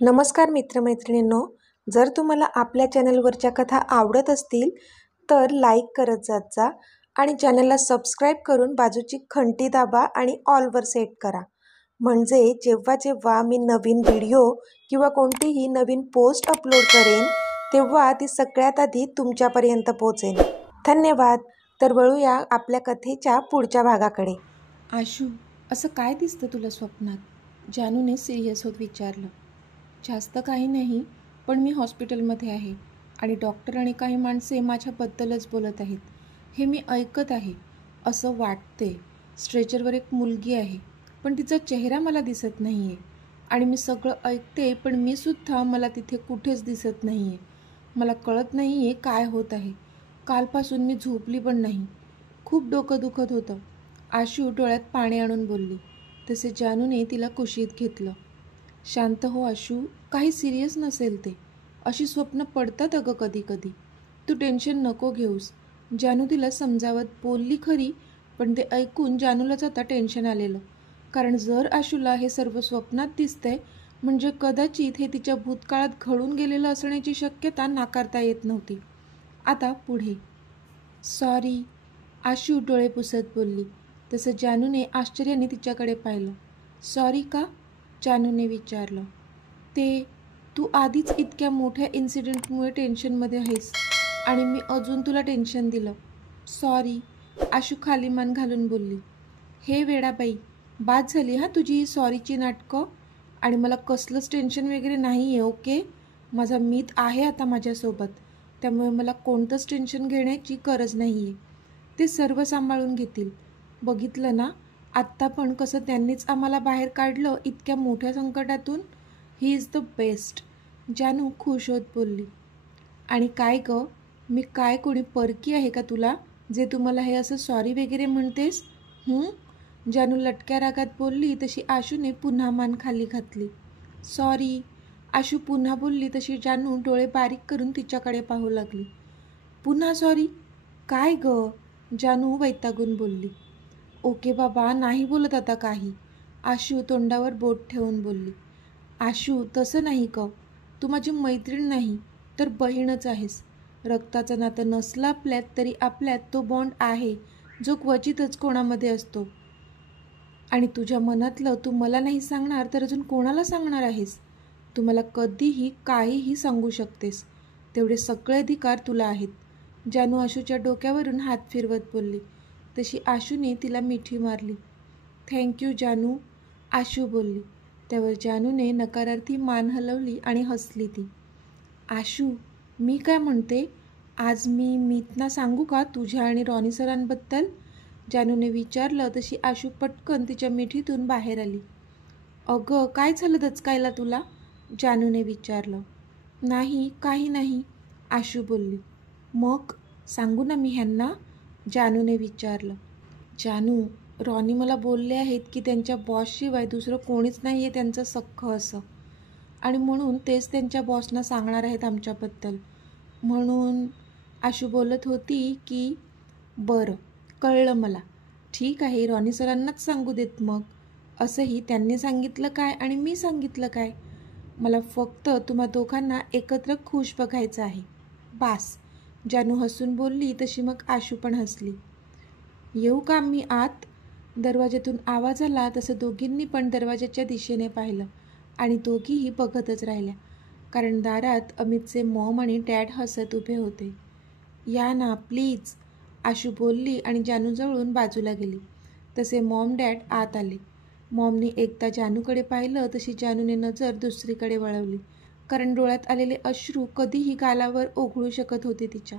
नमस्कार मित्रमैत्रिणींनो, जर तुम्हाला आपल्या चॅनलवरच्या कथा आवडत असतील तर लाईक करत जात जा आणि चॅनलला सबस्क्राईब करून बाजूची घंटी दाबा आणि ऑलवर सेट करा. म्हणजे जेव्हा जेव्हा मी नवीन व्हिडिओ किंवा कोणतीही नवीन पोस्ट अपलोड करेन तेव्हा ती सगळ्यात आधी तुमच्यापर्यंत पोहोचेल. धन्यवाद. तर वळूया आपल्या कथेच्या पुढच्या भागाकडे. आशू, असं काय दिसतं तुला स्वप्नात? जानूने सिरियस होत विचारलं. जास्त काही नाही, पण मी हॉस्पिटलमध्ये आहे आणि डॉक्टर आणि काही माणसे माझ्याबद्दलच बोलत आहेत. हे मी ऐकत आहे. असं वाटते स्ट्रेचरवर एक मुलगी आहे, पण तिचा चेहरा मला दिसत नाही आहे. आणि मी सगळं ऐकते, पण मी सुद्धा मला तिथे कुठेच दिसत नाही आहे. मला कळत नाही आहे काय होत आहे. कालपासून मी झोपली पण नाही. खूप डोकं दुखत होतं. आशू डोळ्यात पाणी आणून बोलली. तसे जानूने तिला कुशीत घेतलं. शांत हो आशू, काही सिरियस नसेल ते. अशी स्वप्न पडतात अगं कधी कधी. तू टेन्शन नको घेऊस. जानू तिला समजावत बोलली खरी, पण ते ऐकून जानूलाच आता टेन्शन आलेलं. कारण जर आशूला हे सर्व स्वप्नात दिसतंय म्हणजे कदाचित हे तिच्या भूतकाळात घडून गेलेलं असण्याची शक्यता नाकारता येत नव्हती. आता पुढे. सॉरी, आशू डोळे पुसत बोलली. तसं जानूने आश्चर्याने तिच्याकडे पाहिलं. सॉरी का? जानूने विचारलं. ते तू आधीच इतक्या मोठ्या इन्सिडेंटमुळे टेन्शनमध्ये आहेस आणि मी अजून तुला टेन्शन दिलं. सॉरी, आशू खाली मान घालून बोलली. हे वेडाबाई, बाद झाली हा तुझी ही सॉरीची नाटकं. आणि मला कसलंच टेन्शन वगैरे नाही आहे, ओके? माझा मीत आहे आता माझ्यासोबत, त्यामुळे मला कोणतंच टेन्शन घेण्याची गरज नाही आहे. ते सर्व सांभाळून घेतील. बघितलं ना आत्ता पण कसं त्यांनीच आम्हाला बाहेर काढलं इतक्या मोठ्या संकटातून. ही इज द बेस्ट, जानू खुश होत बोलली. आणि काय गं, मी काय कोणी परकी आहे का तुला, जे तुम्हाला हे असं सॉरी वगैरे म्हणतेस? जानू लटक्या रागात बोलली तशी आशूने पुन्हा मान खाली घातली. सॉरी, आशू पुन्हा बोलली तशी जानू डोळे बारीक करून तिच्याकडे पाहू लागली. पुन्हा सॉरी? काय गं? जानू वैतागून बोलली. ओके बाबा, नाही बोलत आता काही. आशू तोंडावर बोट ठेवून बोलली. आशू, तसं नाही ग. तू माझी मैत्रीण नाही तर बहीणच आहेस. रक्ताचं नातं नसलं आपल्यात तरी आपल्यात तो बॉन्ड आहे जो क्वचितच कोणामध्ये असतो. आणि तुझ्या मनातलं तू मला नाही सांगणार तर अजून कोणाला सांगणार आहेस? तू मला कधीही काहीही सांगू शकतेस. तेवढे सगळे अधिकार तुला आहेत. जानू आशूच्या डोक्यावरून हात फिरवत बोलली. तशी आशूने तिला मिठी मारली. थँक्यू जानू, आशू बोलली. त्यावर जानूने नकारार्थी मान हलवली आणि हसली ती. आशू, मी काय म्हणते, आज मी मीतना सांगू का तुझ्या आणि रॉनी सरांबद्दल? जानूने विचारलं तशी आशू पटकन तिच्या मिठीतून बाहेर आली. अगं, काय झालं दचकायला तुला? जानूने विचारलं. नाही, काही नाही, आशू बोलली. मग सांगू ना मी ह्यांना? जानूने विचारलं. जानू, रॉनी मला बोलले आहेत की त्यांच्या बॉसशिवाय दुसरं कोणीच नाही आहे त्यांचं सख्खं असं, आणि म्हणून तेच त्यांच्या बॉसना सांगणार आहेत आमच्याबद्दल. म्हणून आशू बोलत होती की बरं, कळलं मला. ठीक आहे, रॉनी सरांनाच सांगू देत मग. असंही त्यांनी सांगितलं काय आणि मी सांगितलं काय? मला फक्त तुम्हा दोघांना एकत्र खुश बघायचं आहे, बास. जानू हसून बोलली तशी मग आशू पण हसली. येऊ का मी आत? दरवाजातून आवाज आला तसं दोघींनी पण दरवाजाच्या दिशेने पाहिलं आणि दोघीही बघतच राहिल्या, कारण दारात अमितचे मॉम आणि डॅड हसत उभे होते. या ना प्लीज, आशू बोलली आणि जानूजवळून बाजूला गेली. तसे मॉम डॅड आत आले. मॉमने एकदा जानूकडे पाहिलं तशी जानूने नजर दुसरीकडे वळवली, कारण डोळ्यात आलेले अश्रू कधीही गालावर ओघळू शकत होते तिच्या.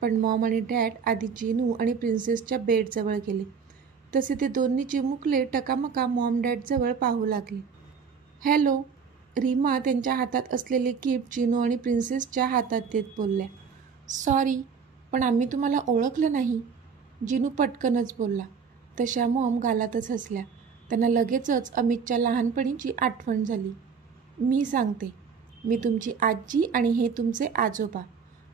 पण मॉम आणि डॅड आधी जिनू आणि प्रिन्सेसच्या बेडजवळ गेले. तसे ते दोन्ही चिमुकले टकामका मॉम डॅडजवळ पाहू लागले. हॅलो, रीमा त्यांच्या हातात असलेले गिफ्ट जिनू आणि प्रिन्सेसच्या हातात देत बोलल्या. सॉरी, पण आम्ही तुम्हाला ओळखलं नाही, जिनू पटकनच बोलला. तशा मॉम गालातच हसल्या. त्यांना लगेचच अमितच्या लहानपणीची आठवण झाली. मी सांगते, मी तुमची आजी आणि हे तुमचे आजोबा.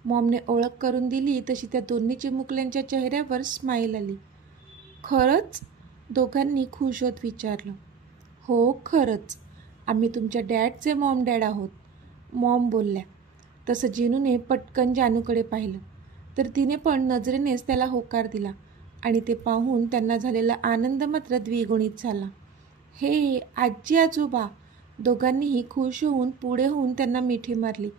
मॉमने ओळख करून दिली तशी त्या दोन्ही चिमुकल्यांच्या चेहऱ्यावर स्माईल आली. खरंच? दोघांनी खुश होत विचारलं. हो खरंच. आम्ही तुमच्या डॅडचे मॉम डॅड आहोत, मॉम बोलल्या. तसं जिनूने पटकन जानूकडे पाहिलं तर तिने पण नजरेनेच त्याला होकार दिला आणि ते पाहून त्यांना झालेला आनंद मात्र द्विगुणित झाला. हे आजी आजोबा, दोघांनीही खुश होऊन पुढे होऊन त्यांना मिठी मारली.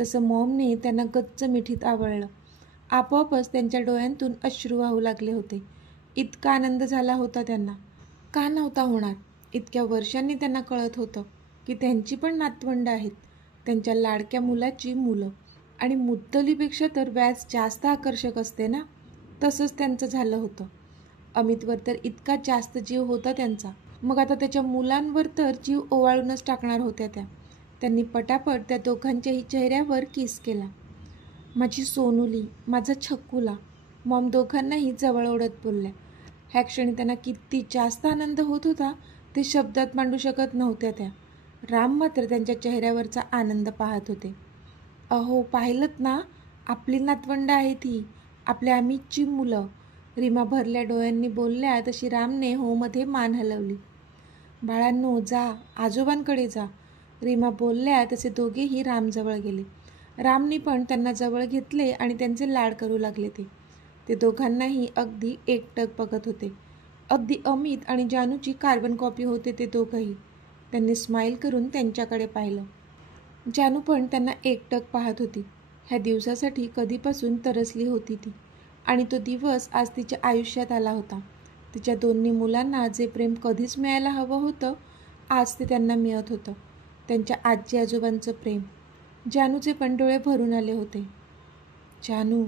तसं मॉमने त्यांना गच्च मिठीत आवळलं. आपोआपच त्यांच्या डोळ्यांतून अश्रू वाहू लागले होते. इतका आनंद झाला होता त्यांना. का नव्हता होणार? इतक्या वर्षांनी त्यांना कळत होतं की त्यांची पण नातवंड आहेत, त्यांच्या लाडक्या मुलाची मुलं. आणि मुद्दलीपेक्षा तर व्याज जास्त आकर्षक असते ना. तसंच त्यांचं झालं होतं. अमितवर तर इतका जास्त जीव होता त्यांचा, मग आता त्याच्या मुलांवर तर जीव ओवाळूनच टाकणार होत्या त्या. त्यांनी पटापट त्या दोघांच्याही चेहऱ्यावर किस केला. माझी सोनुली, माझा छकुला, मॉम दोघांनाही जवळ ओढत बोलल्या. ह्या क्षणी त्यांना किती जास्त आनंद होत होता ते शब्दात मांडू शकत नव्हत्या त्या. राम मात्र त्यांच्या चेहऱ्यावरचा आनंद पाहत होते. अहो पाहिलंत ना, आपली नातवंड आहेत ही, आपल्या अमितची मुलं, रीमा भरल्या डोळ्यांनी बोलल्या तशी रामने होमध्ये मान हलवली. बाळांनो जा, आजोबांकडे जा, रीमा बोलल्या तसे दोघेही रामजवळ गेले. रामनी पण त्यांना जवळ घेतले आणि त्यांचे लाड करू लागले. ते दोघांनाही अगदी एकटक बघत होते. अगदी अमित आणि जानूची कार्बन कॉपी होते ते दोघंही. त्यांनी स्माईल करून त्यांच्याकडे पाहिलं. जानू पण त्यांना एकटक पाहत होती. ह्या दिवसासाठी कधीपासून तरसली होती ती आणि तो दिवस आज तिच्या आयुष्यात आला होता. तिच्या दोन्ही मुलांना जे प्रेम कधीच मिळायला हवं होतं, आज ते त्यांना मिळत होतं. त्यांच्या आजी आजोबांचं प्रेम. जानूचे पण डोळे भरून आले होते. जानू,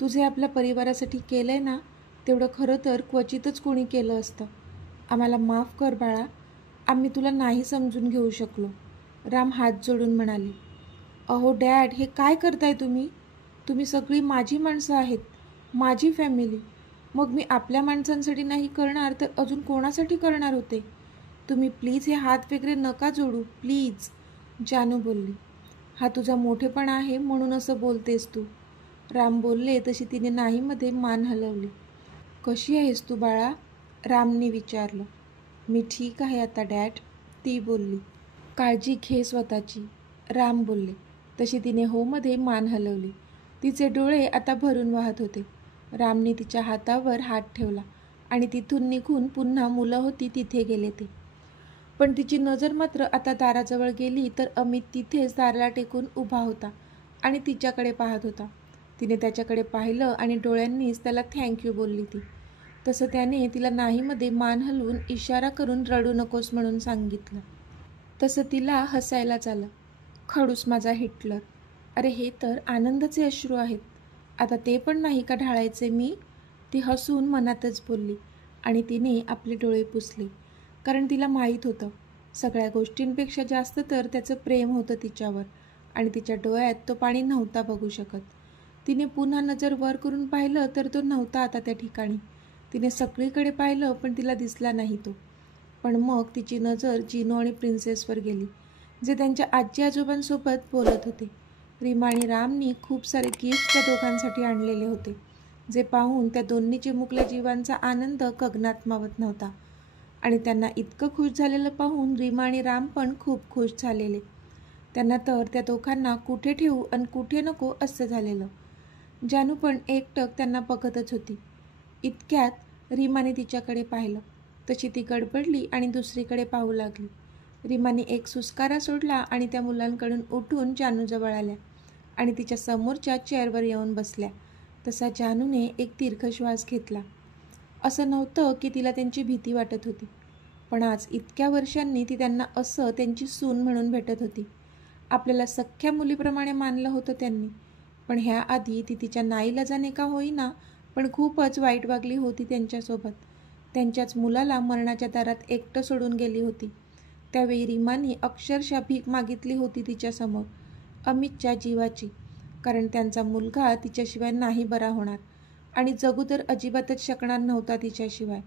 तू जे आपल्या परिवारासाठी केलं आहे ना, तेवढं खरं तर क्वचितच कोणी केलं असतं. आम्हाला माफ कर बाळा, आम्ही तुला नाही समजून घेऊ शकलो, राम हात जोडून म्हणाले. अहो डॅड, हे काय करताय तुम्ही? तुम्ही सगळी माझी माणसं आहेत, माझी फॅमिली. मग मी आपल्या माणसांसाठी नाही करणार तर अजून कोणासाठी करणार होते? तुम्ही प्लीज हे हात वगैरे नका जोडू, प्लीज, जानू बोलली. हा तुझा मोठेपणा आहे म्हणून असं बोलतेस तू, राम बोलले तशी तिने नाहीमध्ये मान हलवली. कशी आहेस तू बाळा? रामने विचारलं. मी ठीक आहे आता डॅड, ती बोलली. काळजी घे स्वतःची, राम बोलले तशी तिने होमध्ये मान हलवली. तिचे डोळे आता भरून वाहत होते. रामने तिच्या हातावर हात ठेवला आणि तिथून निघून पुन्हा मुलं होती तिथे गेले ते. पण तिची नजर मात्र आता दाराजवळ गेली तर अमित तिथेच दाराला टेकून उभा होता आणि तिच्याकडे पाहत होता. तिने त्याच्याकडे पाहिलं आणि डोळ्यांनीच त्याला थँक्यू बोलली ती. तसं त्याने तिला नाहीमध्ये मान हलवून इशारा करून रडू नकोस म्हणून सांगितलं. तसं तिला हसायलाच आलं. खडूस माझा हिटलर, अरे हे तर आनंदाचे अश्रू आहेत, आता ते पण नाही का ढाळायचे मी? ती हसून मनातच बोलली आणि तिने आपले डोळे पुसले, कारण तिला माहीत होतं सगळ्या गोष्टींपेक्षा जास्त तर त्याचं प्रेम होतं तिच्यावर आणि तिच्या डोळ्यात तो पाणी नव्हता बघू शकत. तिने पुन्हा नजर वर करून पाहिलं तर तो नव्हता आता त्या ठिकाणी. तिने सगळीकडे पाहिलं पण तिला दिसला नाही तो. पण मग तिची नजर जिनू आणि प्रिन्सेसवर गेली, जे त्यांच्या आजी आजोबांसोबत बोलत होते. रीमा आणि रामनी खूप सारे गिफ्ट त्या दोघांसाठी आणलेले होते, जे पाहून त्या दोन्ही चिमुकल्या जीवांचा आनंद गगनात मावत नव्हता. आणि त्यांना इतकं खुश झालेलं पाहून रीमा आणि राम पण खूप खुश झालेले. त्यांना तर त्या दोघांना कुठे ठेवू आणि कुठे नको असं झालेलं. जानू पण एकटक त्यांना बघतच होती. इतक्यात रीमाने तिच्याकडे पाहिलं, तशी ती गडबडली आणि दुसरीकडे पाहू लागली. रीमाने एक सुस्कारा सोडला आणि त्या मुलांकडून उठून जानूजवळ आल्या आणि तिच्या समोरच्या चेअरवर येऊन बसल्या. तसा जानूने एक दीर्घ श्वास घेतला. असं नव्हतं की तिला त्यांची भीती वाटत होती, पण आज इतक्या वर्षांनी ती त्यांना असं त्यांची सून म्हणून भेटत होती. आपल्याला सख्ख्या मुलीप्रमाणे मानलं होतं त्यांनी, पण ह्याआधी ती तिच्या नाईलाजाने का होईना पण खूपच वाईट वागली होती त्यांच्यासोबत. त्यांच्याच मुलाला मरणाच्या दारात एकटं सोडून गेली होती. त्यावेळी रीमाने अक्षरशः भीक मागितली होती तिच्यासमोर, अमितच्या जीवाची, कारण त्यांचा मुलगा तिच्याशिवाय नाही बरा होणार आणि जगू तर अजिबातच शकणार नव्हता तिच्याशिवाय,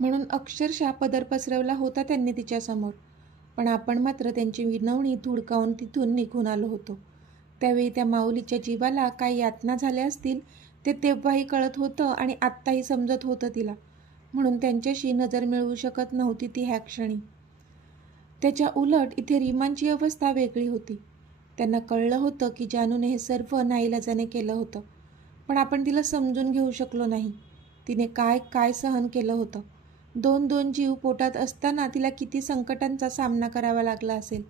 म्हणून अक्षरशः पदर पसरवला होता त्यांनी तिच्यासमोर. पण आपण मात्र त्यांची विनवणी धुडकावून तिथून निघून आलो होतो. त्यावेळी त्या माऊलीच्या जीवाला काय यातना झाल्या असतील ते तेव्हाही कळत होतं आणि आत्ताही समजत होतं तिला, म्हणून त्यांच्याशी नजर मिळवू शकत नव्हती ती ह्या क्षणी. त्याच्या उलट इथे रीमांची अवस्था वेगळी होती. त्यांना कळलं होतं की जानूने हे सर्व नाईलाजाने केलं होतं, पण आपण तिला समजून घेऊ शकलो नाही. तिने काय काय सहन केलं होतं. 2 जीव पोटात असताना तिला किती संकटांचा सामना करावा लागला असेल,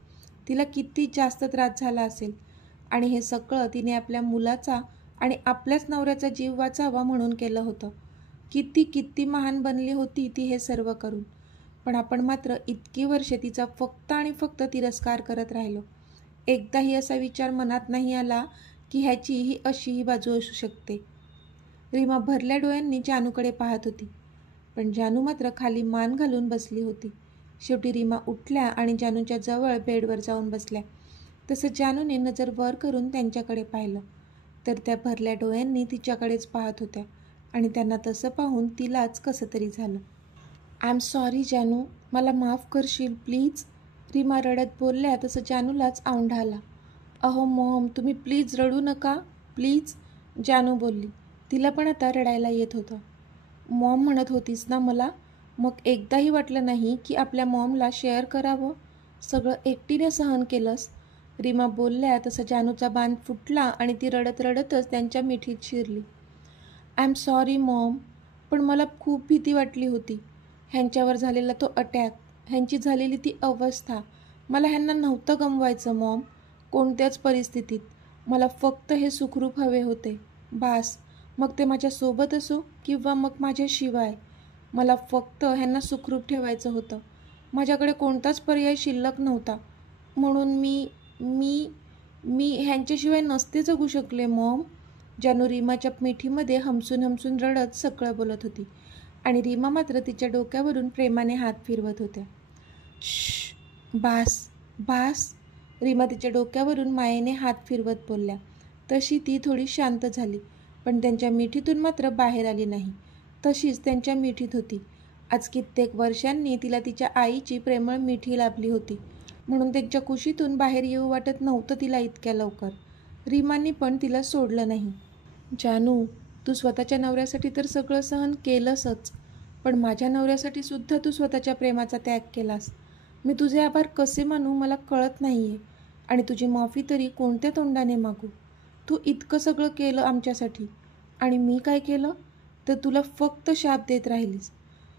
तिला किती जास्त त्रास झाला असेल, आणि हे सगळं तिने आपल्या मुलाचा आणि आपल्याच नवऱ्याचा जीव वाचावा म्हणून केलं होतं. किती किती महान बनली होती ती हे सर्व करून. पण आपण मात्र इतकी वर्षे तिचा फक्त आणि फक्त तिरस्कार करत राहिलो. एकदाही असा विचार मनात नाही आला की ह्याची ही अशीही बाजू असू शकते. रीमा भरल्या डोळ्यांनी जानूकडे पाहत होती, पण जानू मात्र खाली मान घालून बसली होती. शेवटी रीमा उठल्या आणि जानूच्या जवळ बेडवर जाऊन बसल्या. तसं जानूने नजर वर करून त्यांच्याकडे पाहिलं, तर त्या भरल्या डोळ्यांनी तिच्याकडेच पाहत होत्या आणि त्यांना तसं पाहून तिलाच कसं तरी झालं. आय एम सॉरी जानू, मला माफ करशील प्लीज, रीमा रडत बोलल्या. तसं जानूलाच औंढा आला. अहो मॉम, तुम्ही प्लीज रडू नका प्लीज, जानू बोलली. तिला पण आता रडायला येत होतं. मॉम म्हणत होतीस ना मला, मग एकदाही वाटलं नाही की आपल्या मॉमला शेअर करावं? सगळं एकटीने सहन केलंस, रीमा बोलल्या. तसं जानूचा बांध फुटला आणि ती रडत रडतच त्यांच्या मिठीत शिरली. आय एम सॉरी मॉम, पण मला खूप भीती वाटली होती. ह्यांच्यावर झालेला तो अटॅक, ह्यांची झालेली ती अवस्था, मला ह्यांना नव्हतं गमवायचं मॉम, कोणत्याच परिस्थितीत. मला फक्त हे सुखरूप हवे होते, बास. मग ते माझ्यासोबत असो किंवा मग माझ्याशिवाय. मला फक्त ह्यांना सुखरूप ठेवायचं होतं. माझ्याकडे कोणताच पर्याय शिल्लक नव्हता. म्हणून मी मी मी ह्यांच्याशिवाय नसते जगू शकले मॉम. जानू रीमाच्या मिठीमध्ये हमसून हमसून रडत सगळं बोलत होती आणि रीमा मात्र तिच्या डोक्यावरून प्रेमाने हात फिरवत होत्या. श्श, बास बास, रीमा तिच्या डोक्यावरून मायेने हात फिरवत बोलल्या. तशी ती थोडी शांत झाली, पण त्यांच्या मिठीतून मात्र बाहेर आली नाही. तशीच त्यांच्या मिठीत होती. आज कित्येक वर्षांनी तिला तिच्या आईची प्रेमळ मिठी लाभली होती, म्हणून त्यांच्या कुशीतून बाहेर येऊ वाटत नव्हतं तिला इतक्या लवकर. रीमांनी पण तिला सोडलं नाही. जानू, तू स्वतःच्या नवऱ्यासाठी तर सगळं सहन केलंसच, पण माझ्या नवऱ्यासाठी सुद्धा तू स्वतःच्या प्रेमाचा त्याग केलास. मी तुझे आभार कसे मानू मला कळत नाही आहे, आणि तुझी माफी तरी कोणत्या तोंडाने मागू? तू इतकं सगळं केलं आमच्यासाठी, आणि मी काय केलं? तर तुला फक्त शाप देत राहिलीस.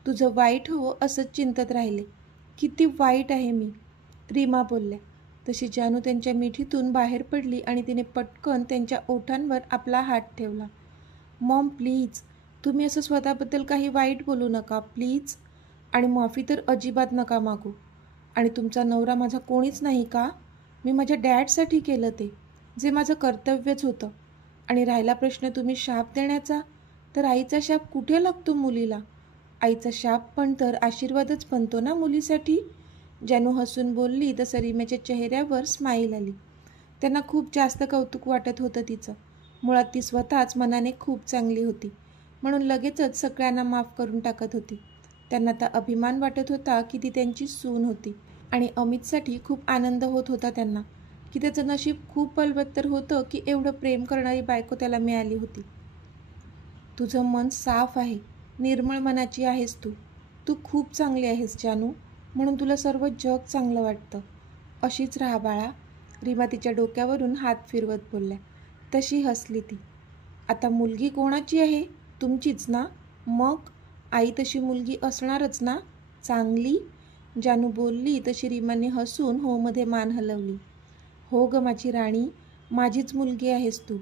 तुझं वाईट हवं असंच चिंतत राहिले. किती वाईट आहे मी, रीमा बोलल्या. तशी जानू त्यांच्या मिठीतून बाहेर पडली आणि तिने पटकन त्यांच्या ओठांवर आपला हात ठेवला. मॉम प्लीज, तुम्ही असं स्वतःबद्दल काही वाईट बोलू नका प्लीज, आणि माफी तर अजिबात नका मागू. आणि तुमचा नवरा माझा कोणीच नाही का? मी माझ्या डॅडसाठी केलं ते, जे माझं कर्तव्यच होतं. आणि राहिला प्रश्न तुम्ही शाप देण्याचा, तर आईचा शाप कुठे लागतो मुलीला? आईचा शाप पण तर आशीर्वादच बनतो ना मुलीसाठी, जानू हसून बोलली. तसं रीमेच्या चेहऱ्यावर स्माईल आली. त्यांना खूप जास्त कौतुक वाटत होतं तिचं. मुळात ती स्वतःच मनाने खूप चांगली होती, म्हणून लगेचच सगळ्यांना माफ करून टाकत होती. त्यांना आता अभिमान वाटत होता की ती त्यांची सून होती, आणि अमितसाठी खूप आनंद होत होता त्यांना, की त्याचं नशीब खूप बलवत्तर होतं की एवढं प्रेम करणारी बायको त्याला मिळाली होती. तुझं मन साफ आहे, निर्मळ मनाची आहेस तू. तू खूप चांगली आहेस जानू, म्हणून तुला सर्व जग चांगलं वाटतं. अशीच राहा बाळा, रीमा तिच्या डोक्यावरून हात फिरवत बोलल्या. तशी हसली ती. आता मुलगी कोणाची आहे? तुमचीच ना? मग आई तशी मुलगी असणारच ना, चांगली, जानू बोलली. तशी रीमाने हसून होमध्ये मान हलवली. हो ग माझी राणी, माझीच मुलगी आहेस तू.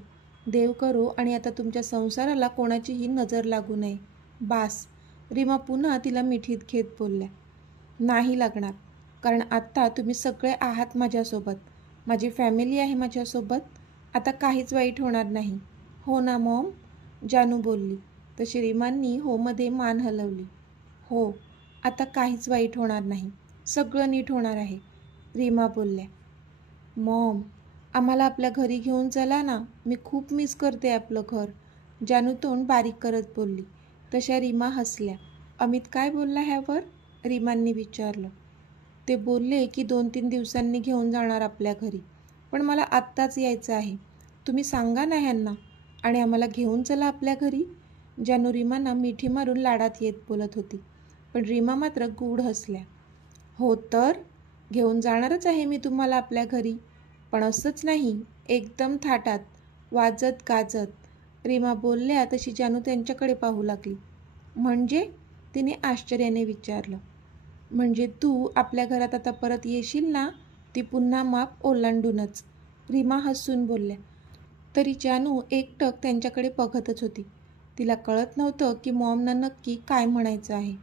देव करो आणि आता तुमच्या संसाराला कोणाचीही नजर लागू नये, बास, रीमा पुन्हा तिला मिठीत घेत बोलल्या. नाही लागणार, कारण आत्ता तुम्ही सगळे आहात माझ्यासोबत, माझी फॅमिली आहे माझ्यासोबत. आता काहीच वाईट होणार नाही, हो ना मॉम, जानू बोलली. तशी रीमांनी होमध्ये मान हलवली. हो, आता काहीच वाईट होणार नाही, सगळं नीट होणार आहे, रीमा बोलल्या. मॉम, आम्हाला आपल्या घरी घेऊन चला ना, मी खूप मिस करते आपलं घर, जानू तोंड बारीक करत बोलली. तशा रीमा हसल्या. अमित काय बोलला ह्यावर? रीमांनी विचारलं. ते बोलले की 2-3 दिवसांनी घेऊन जाणार आपल्या घरी, पण मला आत्ताच यायचं आहे. तुम्ही सांगा ना ह्यांना, आणि आम्हाला घेऊन चला आपल्या घरी, जानू रीमांना मिठी मारून लाडात येत बोलत होती. पण रीमा मात्र गूढ हसल्या. हो तर, घेऊन जाणारच आहे मी तुम्हाला आपल्या घरी, पण असंच नाही, एकदम थाटात, वाजत गाजत. रीमा बोलल्या तशी जानू त्यांच्याकडे पाहू लागली. म्हणजे? तिने आश्चर्याने विचारलं. म्हणजे तू आपल्या घरात आता परत येशील ना, ती पुन्हा माप ओलांडूनच. रीमा हसून बोलल्या. तरी जानू एकटक त्यांच्याकडे बघतच होती. तिला कळत नव्हतं की मॉमना नक्की काय म्हणायचं आहे.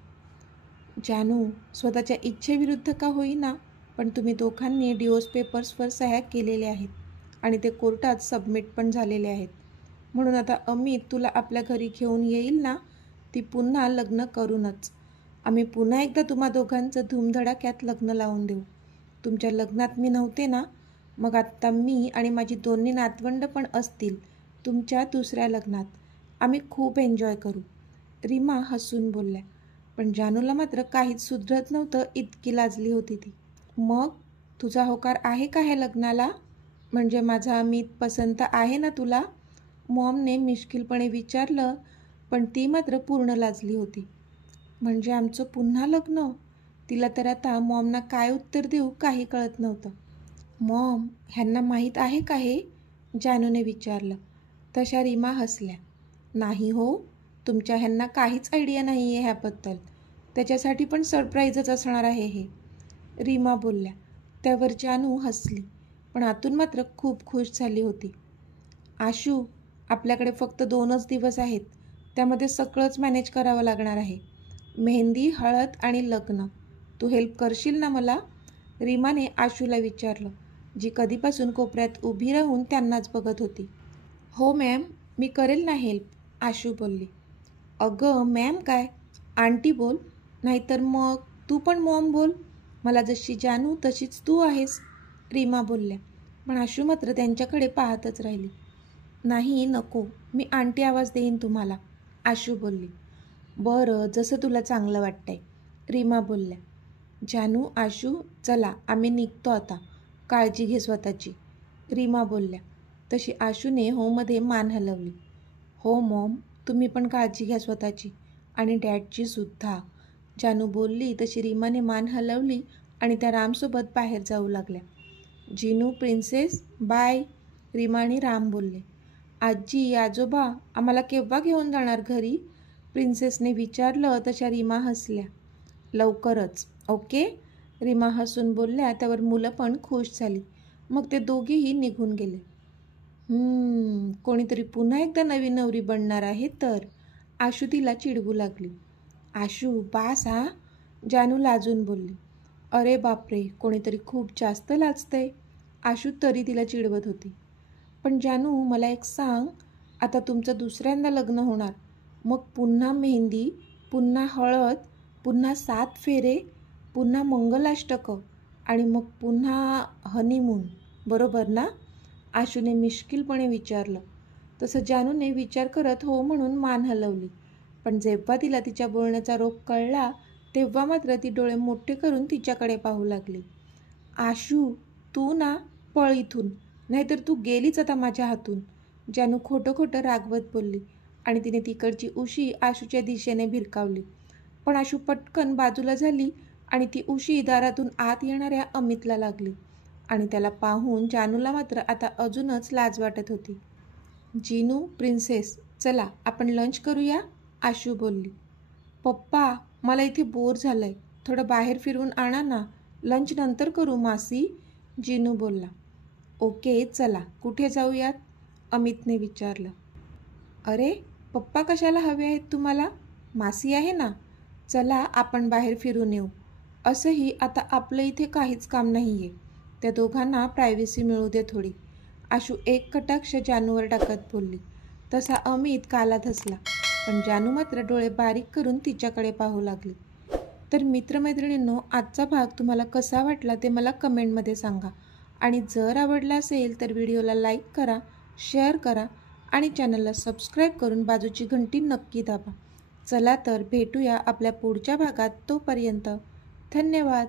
जानू, स्वतःच्या इच्छेविरुद्ध का होईना, पण तुम्ही दोघांनी डिवोर्स पेपर्सवर सह्या केलेल्या आहेत आणि ते कोर्टात सबमिट पण झालेले आहेत. म्हणून आता अमित तुला आपल्या घरी घेऊन येईल ना, ती पुन्हा लग्न करूनच. आम्ही पुन्हा एकदा तुम्हा दोघांचं धूमधडाक्यात लग्न लावून देऊ. तुमच्या लग्नात मी नव्हते ना, मग आत्ता मी आणि माझी दोन्ही नातवंड पण असतील तुमच्या दुसऱ्या लग्नात. आम्ही खूप एन्जॉय करू. रीमा हसून बोलल्या. पण जानूला मात्र काहीच सुधरत नव्हतं, इतकी लाजली होती ती. मग तुझा होकार आहे का ह्या लग्नाला? म्हणजे माझा अमित पसंत आहे ना तुला? मॉमने मिश्किलपणे विचारलं, पण ती मात्र पूर्ण लाजली होती. म्हणजे आमचं पुन्हा लग्न? तिला तर आता मॉमना काय उत्तर देऊ काही कळत नव्हतं. मॉम, ह्यांना माहीत आहे का हे? जानूने विचारलं. तशा रीमा हसल्या. नाही हो, तुमच्या ह्यांना काहीच आयडिया नाही आहे ह्याबद्दल. त्याच्यासाठी पण सरप्राईजच असणार आहे हे, रीमा बोलल्या. त्यावर जानू हसली, पण आतून मात्र खूप खुश झाली होती. आशू, आपल्याकडे फक्त 2च दिवस आहेत, त्यामध्ये सगळंच मॅनेज करावं लागणार आहे. मेहंदी, हळद आणि लग्न. तू हेल्प करशील ना मला? रीमाने आशूला विचारलं, जी कधीपासून कोपऱ्यात उभी राहून त्यांनाच बघत होती. हो मॅम, मी करेल ना हेल्प, आशू बोलली. अगं मॅम काय, आंटी बोल, नाहीतर मग तू पण मॉम बोल. मला जशी जानू तशीच तू आहेस, रीमा बोलल्या. पण आशू मात्र त्यांच्याकडे पाहतच राहिली. नाही नको, मी आंटी आवाज देईन तुम्हाला, आशू बोलली. बरं, जसं तुला चांगलं वाटतंय, रीमा बोलल्या. जानू, आशू, चला आम्ही निघतो आता, काळजी घे स्वतःची, रीमा बोलल्या. तशी आशूने होमध्ये मान हलवली. हो मॉम, तुम्ही पण काळजी घ्या स्वतःची आणि डॅडची सुद्धा, जानू बोलली. तशी रीमाने मान हलवली आणि त्या रामसोबत बाहेर जाऊ लागल्या. जिनू, प्रिन्सेस, बाय, रीमा आणि राम बोलले. आजी, आजोबा, आम्हाला केव्हा घेऊन जाणार घरी? प्रिन्सेसने विचारलं. तशा रीमा हसल्या. लवकरच, ओके, रीमा हसून बोलल्या. त्यावर मुलं पण खुश झाली. मग ते दोघेही निघून गेले. कोणीतरी पुन्हा एकदा नवीन नवरी बनणार आहे तर, आशू तिला चिडवू लागली. आशू बास हा, जानू लाजून बोलली. अरे बापरे, कोणीतरी खूप जास्त लाजतंय, आशू तरी तिला चिडवत होती. पण जानू, मला एक सांग, आता तुमचं दुसऱ्यांदा लग्न होणार, मग पुन्हा मेहंदी, पुन्हा हळद, पुन्हा 7 फेरे, पुन्हा मंगलाष्टकं आणि मग पुन्हा हनीमून, बरोबर ना? आशूने मिश्किलपणे विचारलं. तसं जानूने विचार करत हो म्हणून मान हलवली. पण जेव्हा तिला तिच्या बोलण्याचा रोग कळला, तेव्हा मात्र ती डोळे मोठे करून तिच्याकडे पाहू लागली. आशू, तू ना पळ इथून, नाहीतर तू गेलीच आता माझ्या हातून, जानू खोटं खोटं रागवत बोलली आणि तिने तिकडची उशी आशूच्या दिशेने भिरकावली. पण आशू पटकन बाजूला झाली आणि ती उशी दारातून आत येणाऱ्या अमितला लागली आणि त्याला पाहून जानूला मात्र आता अजूनच लाज वाटत होती. जिनू, प्रिन्सेस, चला आपण लंच करूया, आशू बोलली. पप्पा, मला इथे बोर झालंय, थोडं बाहेर फिरवून आणा ना, लंच नंतर करू मासी, जिनू बोलला. ओके चला, कुठे जाऊयात, अमितने विचारलं. अरे पप्पा कशाला हवे आहेत तुम्हाला, मासी आहे ना, चला आपण बाहेर फिरून येऊ. असंही आता आपलं इथे काहीच काम नाही आहे, त्या दोघांना प्रायव्हसी मिळू दे थोडी, आशू एक कटाक्ष जानूवर टाकत बोलली. तसा अमित कालात हसला, पण जानू मात्र डोळे बारीक करून तिच्याकडे पाहू लागली. तर मित्रमैत्रिणींनो, आजचा भाग तुम्हाला कसा वाटला ते मला कमेंटमध्ये सांगा आणि जर आवडला असेल तर व्हिडिओला लाईक करा, शेअर करा आणि चॅनलला सबस्क्राईब करून बाजूची घंटी नक्की दाबा. चला तर भेटूया आपल्या पुढच्या भागात, तोपर्यंत धन्यवाद.